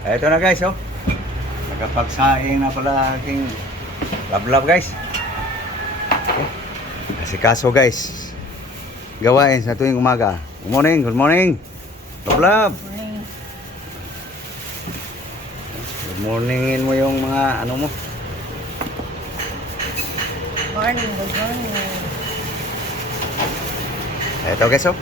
Ito na guys, oh. Nakapagsaing na pala aking lablab guys. Okay. Kasi kaso guys, gawain sa tuwing umaga. Good morning, good morning. Lablab. Good morningin mo yung mga ano mo. Morning, good morning. Ito guys, oh.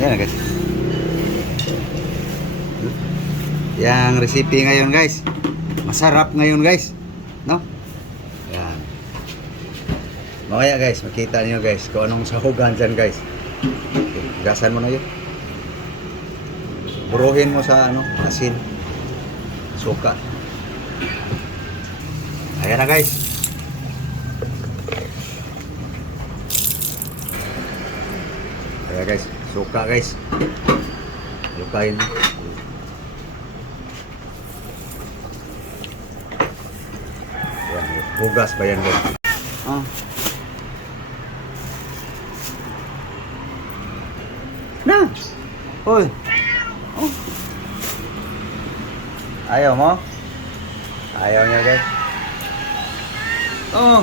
Yan guys. Yang recipe ngayon guys. Masarap ngayon guys. No? Yan. Mamaya guys, makita niyo guys kung anong sahugan dyan guys. Okay, gasan mo na yun. Buruhin mo sa ano, asin. Suka. Ayan na guys. Ayan guys, suka guys. Lukain mo. Ayan, hugas ba yan guys? Ah. Na! Hoy! Oh. Ayaw mo? Ayaw niya guys. Oh!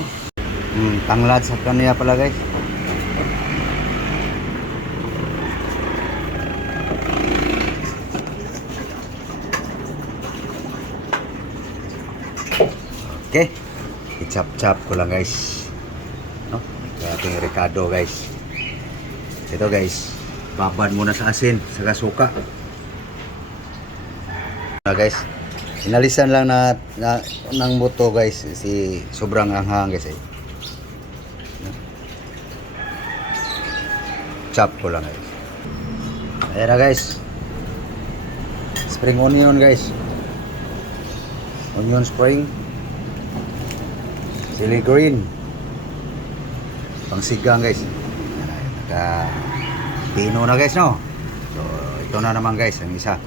Tanglad sa kanya pala guys. Okay, i-chop-chop ko lang guys, no? Kaya ating Ricardo guys. Ito guys, babad muna sa asin, saka suka. Guys, inalisan lang ng buto guys, si sobrang anghang guys. Chop ko lang guys. Ayan na guys, spring onion guys, onion spring. Chili green. Pangsigang guys. Naka pino na guys, no? So, ito na naman guys, ang isa.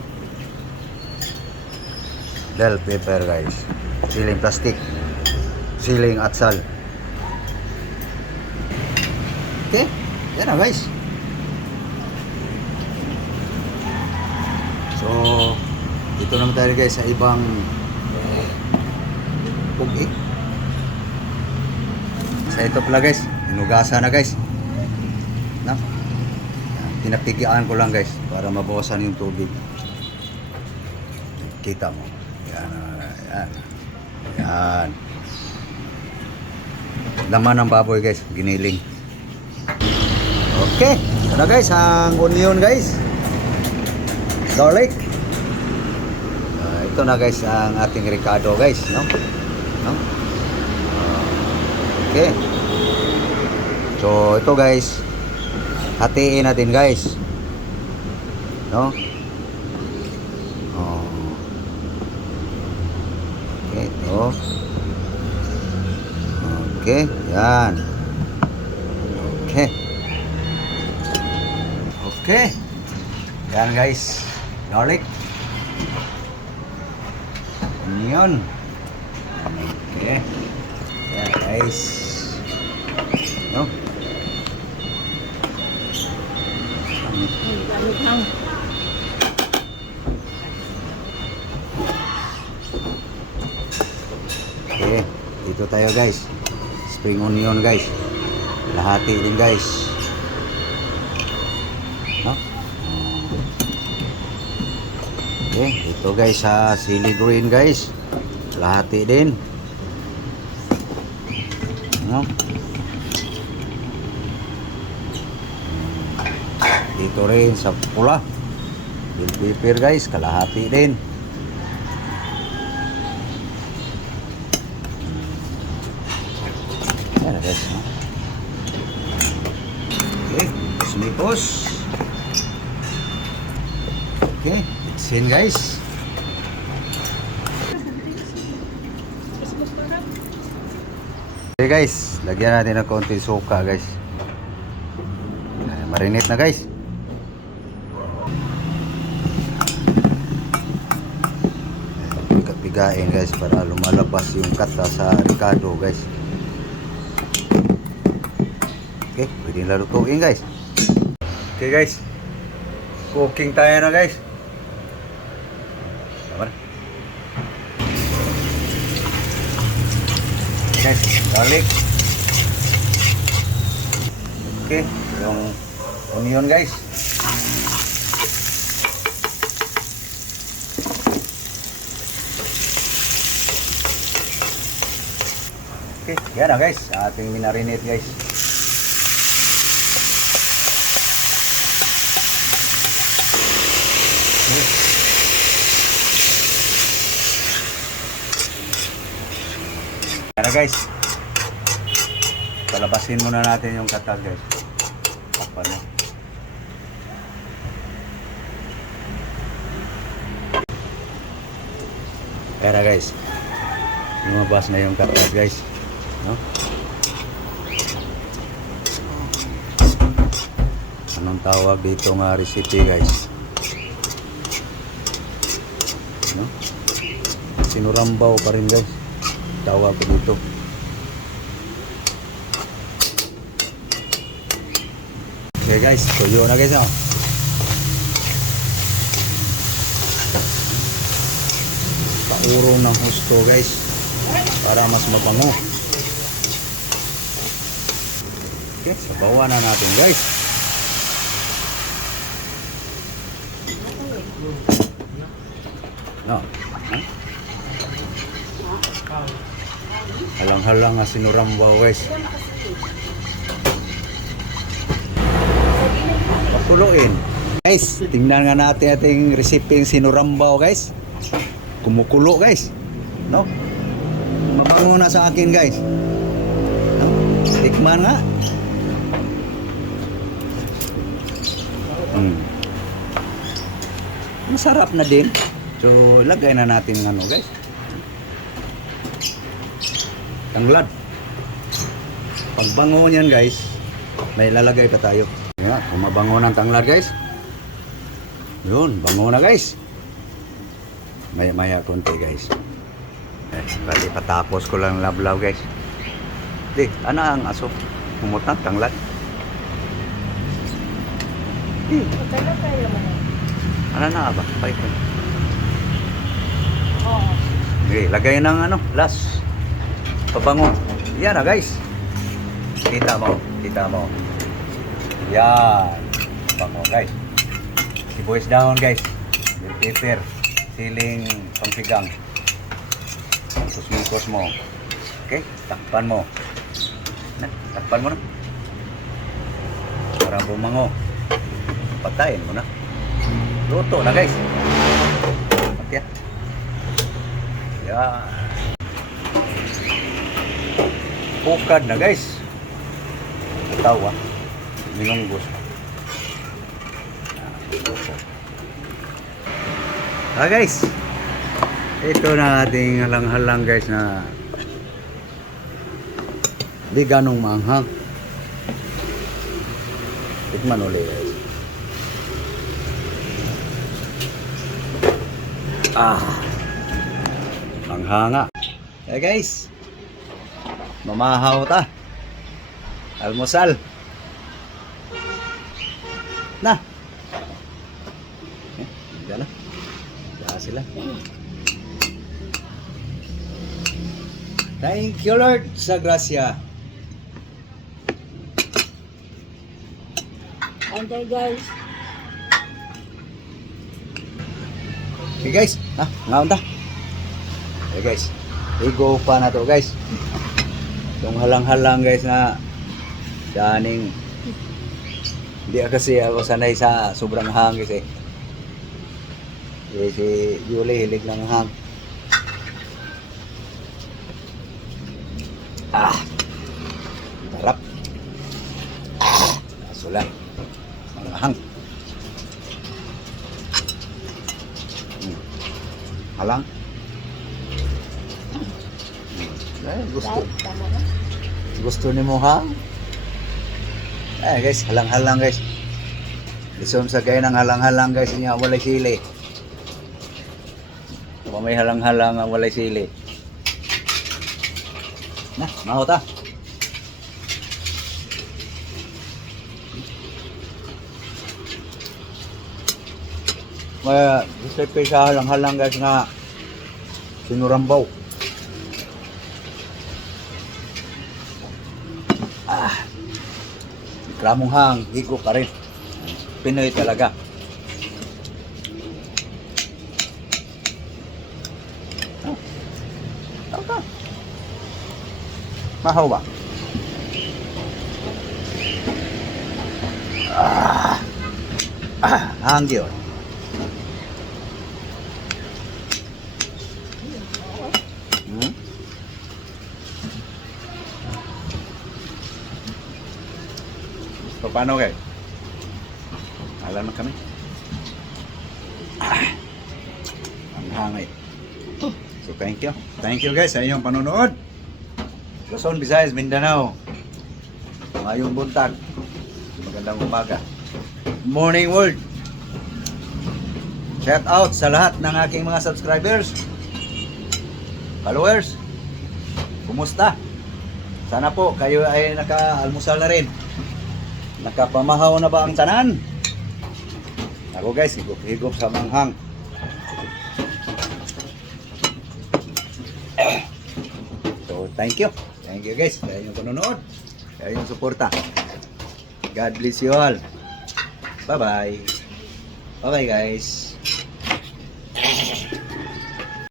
Bell pepper guys. Siling plastic. Siling atsal. Okay? Yan na guys. So, ito naman tayo guys sa ibang pugi. Sa ito pala guys, hinugasan na guys. No? Pinapigian ko lang guys para mabawasan yung tubig. Kita mo. Yan. Yan. Yan. Laman ng baboy guys, giniling. Okay. Ito na guys, ang onion guys. Garlic. Ito na guys, ang ating Ricardo guys. No? No? Okay. So, ito guys, hatiin natin guys. No? Oh. Okay, ito. Okay, yan. Okay. Okay. Yan guys, garlic. Onion. Okay. Yan guys. No? Okay, dito tayo guys. Spring onion guys. Lahati din guys. No? Okay, dito guys sa chili green guys. Lahati din. No? Dito rin sa pula. Bell pepper guys, kalahati din. Yan na guys. No? Okay, smipos. Okay, it's in guys. Okay guys, lagyan natin ng konti suka guys. Marinate na guys. Pigain guys para lumalabas yung kata sa Ricardo guys. Okay, pwede na lutuin guys. Okay guys, cooking tayo na guys. guys, garlic. Okay, yung onion guys. Okay, yan na guys, ating minarinate guys. Yan na guys. Palabasin muna natin yung katal guys. Takpan mo. Yan na guys. Lumabas na yung katal guys. No? Anong tawag dito nga recipe guys? No? Sinurambaw pa rin guys. Tawag ko dito. Okay guys, tuyo na guys. Oh. Pauro ng husto guys para mas mabango. Okay, sabawan na natin guys. No. Huh? Halang-halang nga sinurambaw guys. Patuloyin. Guys, tingnan nga natin ating recipe sinurambaw guys. Kumukulo guys. No? Mabango na sa akin guys. No? Tikman nga. Masarap na din. So, lagay na natin ng ano guys. Tanglad. Pagbango niyan guys, may lalagay pa tayo. Yan, kung mabango ng tanglad guys. Yun, bango na guys. Maya-maya konti guys. Bali patapos ko lang lablaw guys. Di, ano ang aso? Umutang tanglad. Di, Magkano kayo naman? ano na ba? Paikon. Oo. Okay, lagay ng ano, last. Pabango. Yan na guys. Kita mo, kita mo. Yan. Pabango guys. Sibuyas down guys. Bell pepper. Siling pangsigang. Kusmukos mo. Okay, takpan mo. Na, takpan mo na. Para bumango. Patayin mo na. Luto na guys. Okay. Yan. Bukad na guys. Tawa. Minunggos. Guys. Ito na ating halang-halang guys na di ganong maanghang. Tikman ulit guys. Manghanga. Hey guys. Mamahaw ta. Almusal. Na. Diyan na. Diyan sila. Thank you Lord sa grasya. Antay guys. Okay guys, ngaon ta. Okay guys, igo pa na to guys. Yung halang-halang guys na daning hindi kasi ako sanay sa sobrang hangis eh. Si Julie hilig ng hang. Sarap. Sulan. Mga hang. Halang. Ay, gusto. Tama na. Gusto ni mo hang? Guys, halang-halang guys. Lison sa kayo ng halang-halang guys niya walay sili. Kung may halang-halang walay sili. Na, maho ta. May recipe sa halang-halang guys nga sinurambaw. Gramuhang, higop pa rin. Pinoy talaga. Oh. Tama. Mahaw ba? Hangyo. Hmm? So, paano kayo? Alam na kami. Ang hangay. So, thank you. Thank you guys sa inyong panonood. Luzon, Visayas, Mindanao. Ngayong buntag. Magandang umaga. Morning world. Shout out sa lahat ng aking mga subscribers. Followers. Kumusta? Sana po kayo ay naka-almusal na rin. Nakapamahaw na ba ang tanan? Ako guys, higop-higop sa manghang. So, thank you. Thank you guys sa inyong panonood. Sa inyong suporta. God bless you all. Bye-bye. Bye-bye guys.